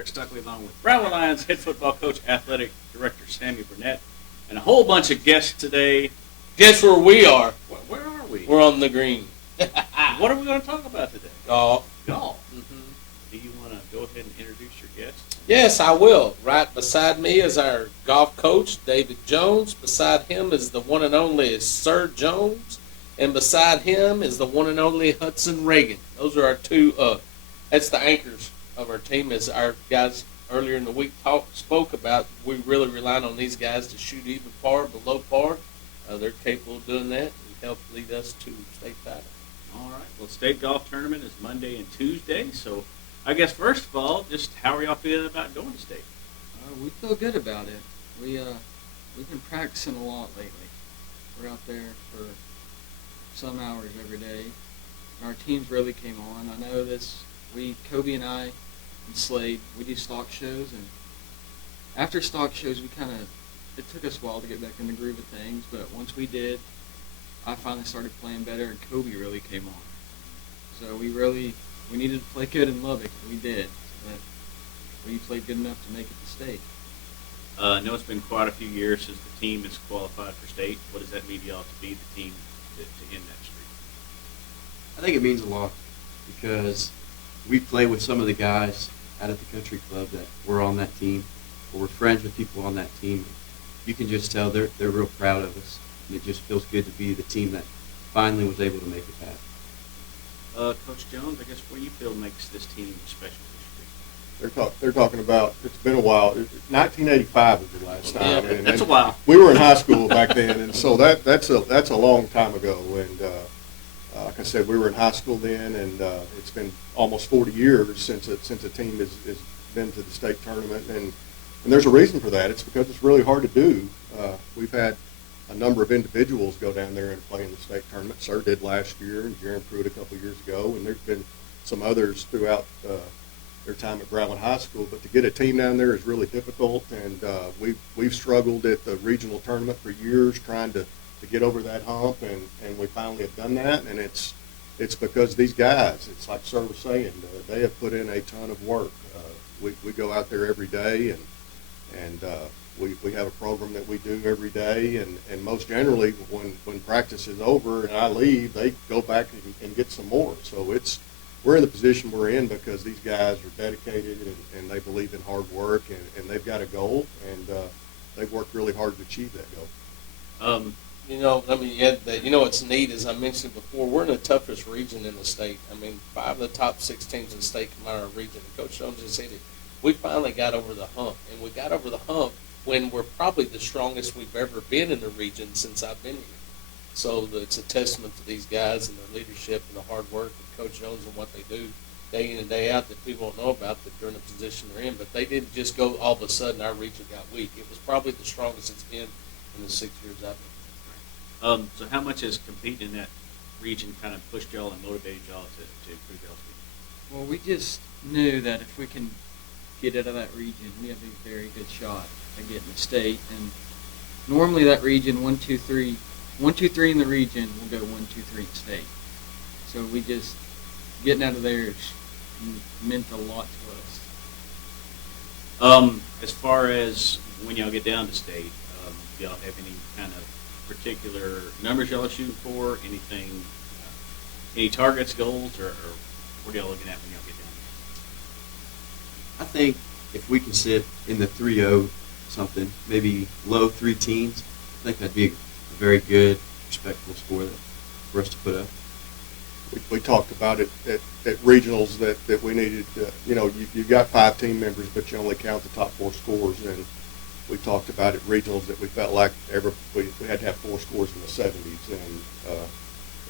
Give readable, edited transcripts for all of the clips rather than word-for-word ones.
Eric Stuckley, along with Brownwood Lions head football coach, athletic director Sammy Burnett, and a whole bunch of guests today. Guess where we are? Where are we? We're on the green. What are we going to talk about today? Golf. Golf. Mm-hmm. Do you want to go ahead and introduce your guests? Yes, I will. Right beside me is our golf coach, David Jones. Beside him is the one and only Sir Jones. And beside him is the one and only Hudson Reagan. Those are our two, that's the anchors of our team. As our guys earlier in the week spoke about, we really rely on these guys to shoot even par, below par. They're capable of doing that and help lead us to state title. All right. Well, state golf tournament is Monday and Tuesday, so I guess first of all, just how are y'all feeling about going to state? We feel good about it. We've been practicing a lot lately. We're out there for some hours every day. And our teams really came on. I know Kobe and I and Slade, we do stock shows, and after stock shows, it took us a while to get back in the groove of things, but once we did, I finally started playing better, and Kobe really came on. So we needed to play good in Lubbock, and we did. But we played good enough to make it to state. I know it's been quite a few years since the team has qualified for state. What does that mean to y'all to be the team to end that streak? I think it means a lot because we play with some of the guys out at the country club that were on that team, or we're friends with people on that team. You can just tell they're real proud of us, and it just feels good to be the team that finally was able to make it happen. Coach Jones, I guess what do you feel makes this team special this year? They're talking about, it's been a while. 1985 was the last time. Yeah, that's a while. We were in high school back then, and so that's a long time ago. And like I said, we were in high school then, and it's been almost 40 years since a team has been to the state tournament. And there's a reason for that. It's because it's really hard to do. We've had a number of individuals go down there and play in the state tournament. Sir did last year, and Jaron Pruitt a couple of years ago, and there's been some others throughout their time at Brownwood High School. But to get a team down there is really difficult, and we've struggled at the regional tournament for years trying to get over that hump, and we finally have done that, and it's because these guys, it's like Sir was saying, they have put in a ton of work. We go out there every day, and we have a program that we do every day, and most generally when practice is over and I leave, they go back and get some more. So we're in the position we're in because these guys are dedicated and they believe in hard work, and they've got a goal, and they've worked really hard to achieve that goal. Let me add that, what's neat, as I mentioned before, we're in the toughest region in the state. I mean, 5 of the top 6 teams in the state come out of our region. Coach Jones just said it. We finally got over the hump, and we got over the hump when we're probably the strongest we've ever been in the region since I've been here. So it's a testament to these guys and their leadership and the hard work of Coach Jones and what they do day in and day out that people don't know about, that they're in the position they're in. But they didn't just go all of a sudden our region got weak. It was probably the strongest it's been in the 6 years I've been. So how much has competing in that region kind of pushed y'all and motivated y'all to improve y'all's game? Well, we just knew that if we can get out of that region, we have a very good shot at getting the state. And normally that region, 1, 2, 3 in the region will go 1, 2, 3 in state. So we just, getting out of there meant a lot to us. As far as when y'all get down to state, do y'all have any kind of particular numbers y'all are shooting for? Anything, any targets, goals, or what are y'all looking at when y'all get down I think if we can sit in the 3-0 something, maybe low 3 teens, I think that'd be a very good, respectable score for us to put up. We talked about it at regionals that we needed. You've got 5 team members, but you only count the top 4 scores. And we talked about at regionals that we felt like we had to have 4 scores in the 70s,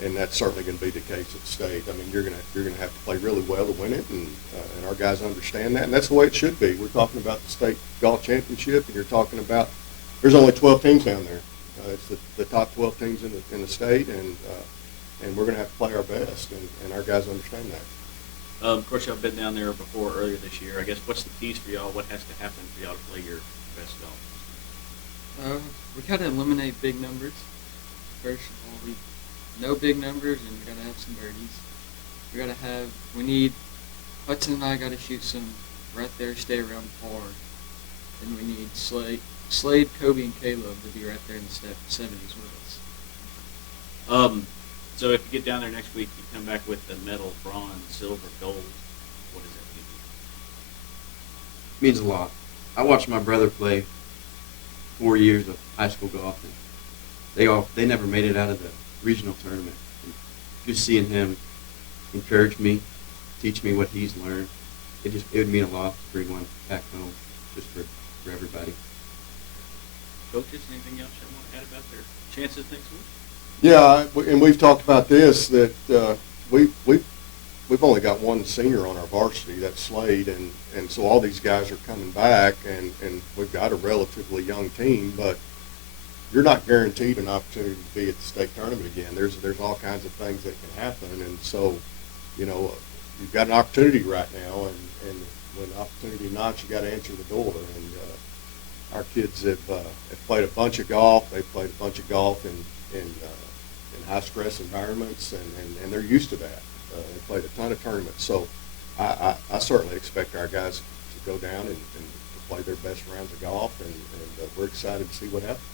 and that's certainly going to be the case at state. I mean, you're going to have to play really well to win it, and our guys understand that, and that's the way it should be. We're talking about the state golf championship, and you're talking about there's only 12 teams down there. It's the top 12 teams in the state, and we're going to have to play our best, and our guys understand that. Of course, y'all been down there before earlier this year. I guess what's the keys for y'all? What has to happen for y'all to play your best golf? We got to eliminate big numbers. First of all, no big numbers, and we got to have some birdies. We need Hudson and I got to shoot some right there, stay around par. Then we need Slade, Kobe, and Caleb to be right there in the 70s with us. So if you get down there next week, you come back with the medal, bronze, silver, gold. What does that mean? It means a lot. I watched my brother play 4 years of high school golf, and they never made it out of the regional tournament. And just seeing him encourage me, teach me what he's learned, it would mean a lot to bring one back home just for everybody. Coaches, anything else you want to add about their chances next week? Yeah, and we've talked about this, that we've only got one senior on our varsity, that's Slade, and so all these guys are coming back, and we've got a relatively young team, but you're not guaranteed an opportunity to be at the state tournament again. There's all kinds of things that can happen, and so, you've got an opportunity right now, and when opportunity knocks, you got to answer the door. And our kids have played a bunch of golf. They've played a bunch of golf in high stress environments, and they're used to that. They played a ton of tournaments, so I certainly expect our guys to go down and play their best rounds of golf, and we're excited to see what happens.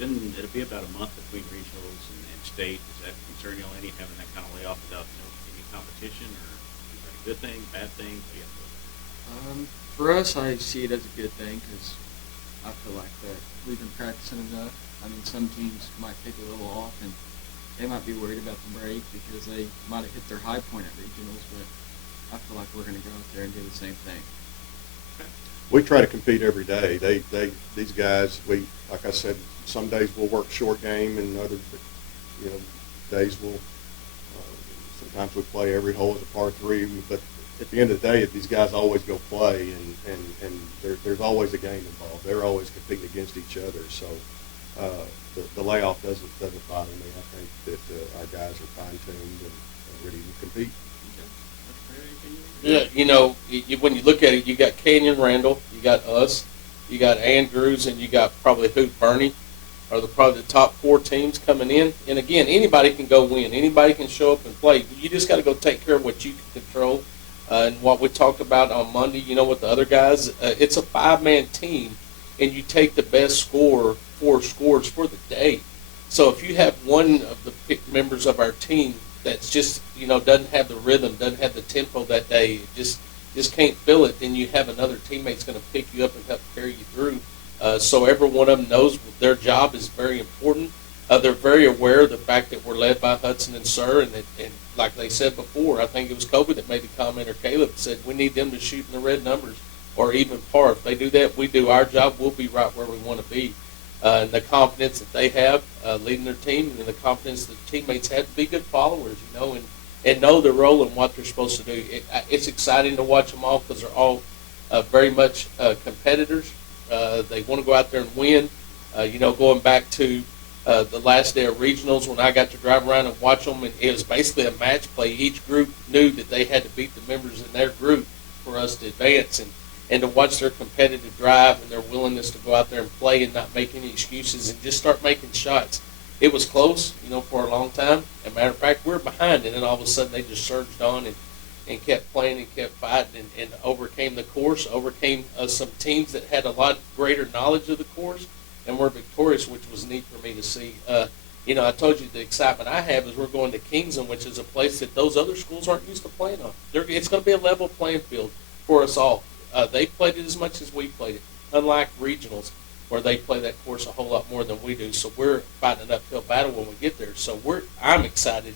It'll be about a month between regionals and state. Does that concern you any, having that kind of layoff without any competition, or is that a good thing, bad thing? What do you have to look at? For us, I see it as a good thing because I feel like that we've been practicing enough. I mean, some teams might take a little off, and they might be worried about the break because they might have hit their high point at regionals, but I feel like we're going to go out there and do the same thing. We try to compete every day. These guys, like I said, some days we'll work short game, and other, days we'll. Sometimes we play every hole as a par 3, but at the end of the day, these guys always go play, and there's always a game involved. They're always competing against each other. So the layoff doesn't bother me. I think that our guys are fine-tuned and ready to compete. Yeah, when you look at it, you got Canyon Randall, you got us, you got Andrews, and you got probably Bernie are probably the top 4 teams coming in. And again, anybody can go win. Anybody can show up and play. You just got to go take care of what you can control. And what we talked about on Monday, with the other guys, it's a 5-man team, and you take the best 4 scores for the day. So if you have one of the members of our team that's just, doesn't have the rhythm, doesn't have the tempo that day, just can't feel it, then you have another teammate's going to pick you up and help carry you through. So every one of them knows their job is very important. They're very aware of the fact that we're led by Hudson and Sir, and like they said before, I think it was Kobe that made the comment, or Caleb said, we need them to shoot in the red numbers or even par. If they do that, we do our job, we'll be right where we want to be. And the confidence that they have leading their team, and the confidence that teammates have to be good followers, and know their role and what they're supposed to do. It's exciting to watch them all because they're all very much competitors. They want to go out there and win. Going back to the last day of regionals when I got to drive around and watch them, and it was basically a match play. Each group knew that they had to beat the members in their group for us to advance, and to watch their competitive drive and their willingness to go out there and play and not make any excuses and just start making shots. It was close, for a long time. As a matter of fact, we were behind, and then all of a sudden they just surged on and kept playing and kept fighting and overcame the course, overcame some teams that had a lot greater knowledge of the course and were victorious, which was neat for me to see. I told you the excitement I have is we're going to Kingsland, which is a place that those other schools aren't used to playing on. It's going to be a level playing field for us all. They played it as much as we played it, unlike regionals, where they play that course a whole lot more than we do. So we're fighting an uphill battle when we get there. So I'm excited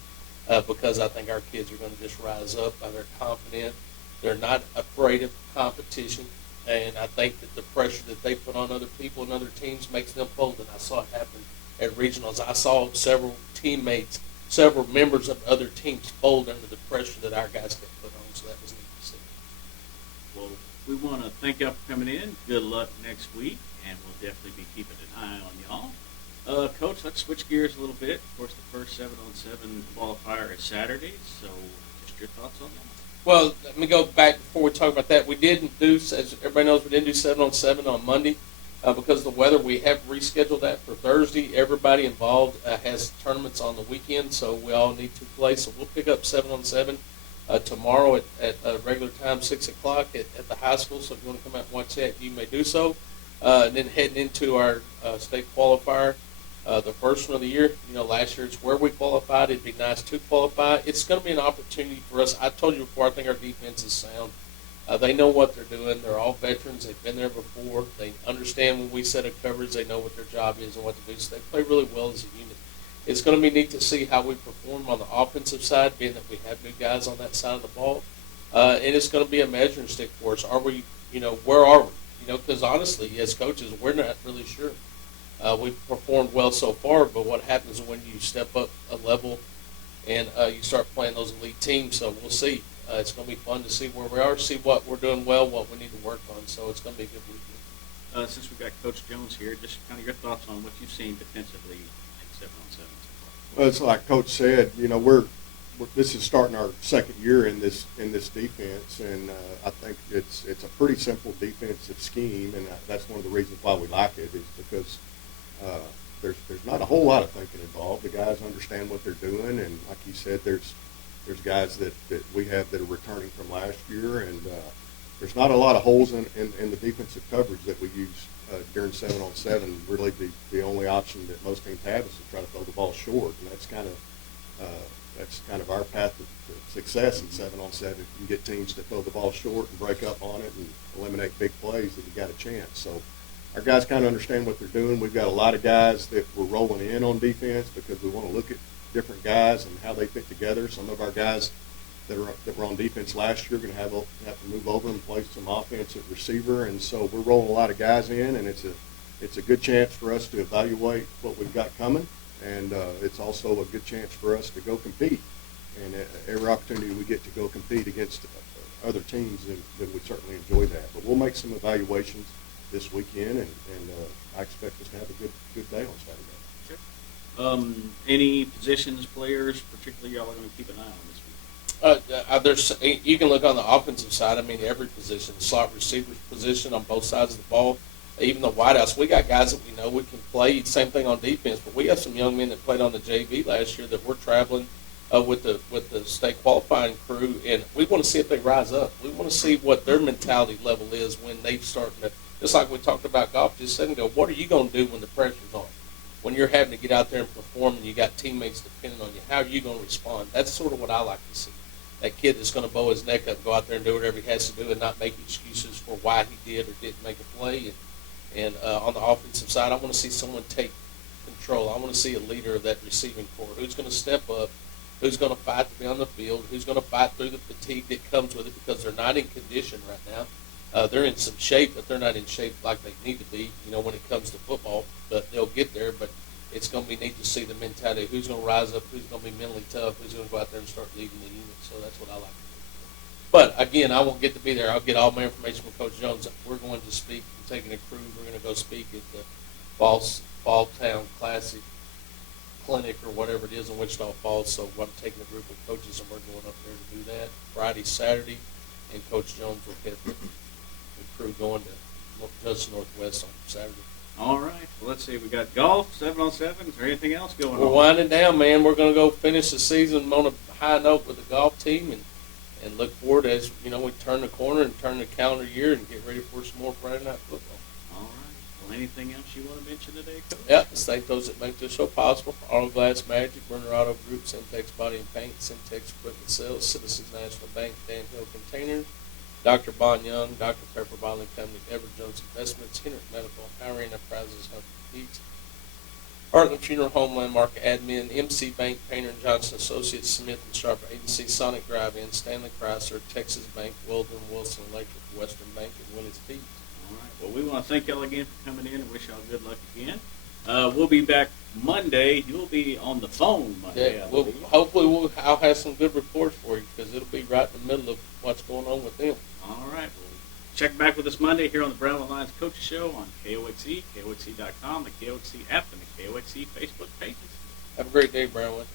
because I think our kids are going to just rise up. They're confident. They're not afraid of competition. And I think that the pressure that they put on other people and other teams makes them fold. And I saw it happen at regionals. I saw several teammates, several members of other teams fold under the pressure that our guys get put on. So that was neat to see. Well, we want to thank y'all for coming in. Good luck next week, and we'll definitely be keeping an eye on y'all. Coach, let's switch gears a little bit. Of course, the first 7-on-7 qualifier is Saturday, so just your thoughts on that. Well, let me go back before we talk about that. We didn't do, as everybody knows, we didn't do 7-on-7 on Monday because of the weather. We have rescheduled that for Thursday. Everybody involved has tournaments on the weekend, so we all need to play. So we'll pick up 7-on-7 tomorrow at regular time, 6 o'clock at the high school. So if you want to come out and watch that, you may do so. And then heading into our state qualifier, the first one of the year. Last year it's where we qualified. It'd be nice to qualify. It's going to be an opportunity for us. I told you before, I think our defense is sound. They know what they're doing. They're all veterans. They've been there before. They understand when we set a coverage. They know what their job is and what to do. So they play really well as a unit. It's going to be neat to see how we perform on the offensive side, being that we have new guys on that side of the ball. And it's going to be a measuring stick for us. Are we, where are we? Because honestly, as coaches, we're not really sure. We've performed well so far, but what happens when you step up a level and you start playing those elite teams? So we'll see. It's going to be fun to see where we are, see what we're doing well, what we need to work on. So it's going to be a good weekend. Since we've got Coach Jones here, just kind of your thoughts on what you've seen defensively in 7-on-7 so far. Well, it's like Coach said, this is starting our second year in this defense, and I think it's a pretty simple defensive scheme, and that's one of the reasons why we like it is because there's not a whole lot of thinking involved. The guys understand what they're doing, and like you said, there's guys that we have that are returning from last year, and there's not a lot of holes in the defensive coverage that we use during 7-on-7. Really, the only option that most teams have is to try to throw the ball short, and that's kind of our path to success in 7-on-7. If you can get teams to throw the ball short and break up on it and eliminate big plays, then you got a chance. So our guys kind of understand what they're doing. We've got a lot of guys that we're rolling in on defense because we want to look at different guys and how they fit together. Some of our guys that were on defense last year are going to have to move over and play some offensive receiver, and so we're rolling a lot of guys in, and it's a good chance for us to evaluate what we've got coming, and it's also a good chance for us to go compete. And every opportunity we get to go compete against other teams, then we certainly enjoy that. But we'll make some evaluations this weekend, and I expect us to have a good day on Saturday. Any positions, players, particularly y'all are going to keep an eye on this week? You can look on the offensive side. I mean, every position, slot receiver position on both sides of the ball, even the wideouts. We got guys that we know we can play. Same thing on defense, but we have some young men that played on the JV last year that we're traveling with the state qualifying crew, and we want to see if they rise up. We want to see what their mentality level is when they start to. Just like we talked about golf just a second ago. What are you going to do when the pressure's on? When you're having to get out there and perform and you got teammates depending on you, how are you going to respond? That's sort of what I like to see. That kid that's going to bow his neck up and go out there and do whatever he has to do and not make excuses for why he did or didn't make a play. And on the offensive side, I want to see someone take control. I want to see a leader of that receiving corps who's going to step up, who's going to fight to be on the field, who's going to fight through the fatigue that comes with it because they're not in condition right now. They're in some shape, but they're not in shape like they need to be, when it comes to football. But they'll get there. But it's going to be neat to see the mentality. Who's going to rise up? Who's going to be mentally tough? Who's going to go out there and start leading the unit? So that's what I like to do. But, again, I won't get to be there. I'll get all my information from Coach Jones. We're going to speak. I'm taking a crew. We're going to go speak at the Fall Town Classic Clinic or whatever it is in Wichita Falls. So I'm taking a group of coaches, and we're going up there to do that Friday, Saturday. And Coach Jones will get the crew going to just Northwest on Saturday. All right. Well, let's see. We got golf, 7-on-7. Is there anything else going on? We're winding down, man. We're going to go finish the season on a high note with the golf team and look forward as, we turn the corner and turn the calendar year and get ready for some more Friday night football. All right. Well, anything else you want to mention today, Coach? Yeah, thank those that make this show possible. Auto Glass Magic, Werner Auto Group, Syntex Body and Paint, Syntex Equipment Sales, Citizens National Bank, Dan Hill Containers, Dr. Bon Young, Dr. Pepper Bottling Company, Edward Jones Investments, Henrik Medical, Howry Enterprises, Health and Peace, Heartland Funeral Home Landmark Admin, MC Bank, Painter and Johnson Associates, Smith and Sharp Agency, Sonic Drive-In, Stanley Chrysler, Texas Bank, Weldon, Wilson Electric, Western Bank, and Willie's Peace. All right. Well, we want to thank y'all again for coming in and wish y'all good luck again. We'll be back Monday. You'll be on the phone Monday. Yeah, hopefully I'll have some good reports for you because it'll be right in the middle of what's going on with them. All right. Well, check back with us Monday here on the Brownwood Lions Coaches Show on KOXE, KOXE.com, the KOXE app, and the KOXE Facebook pages. Have a great day, Brownwood.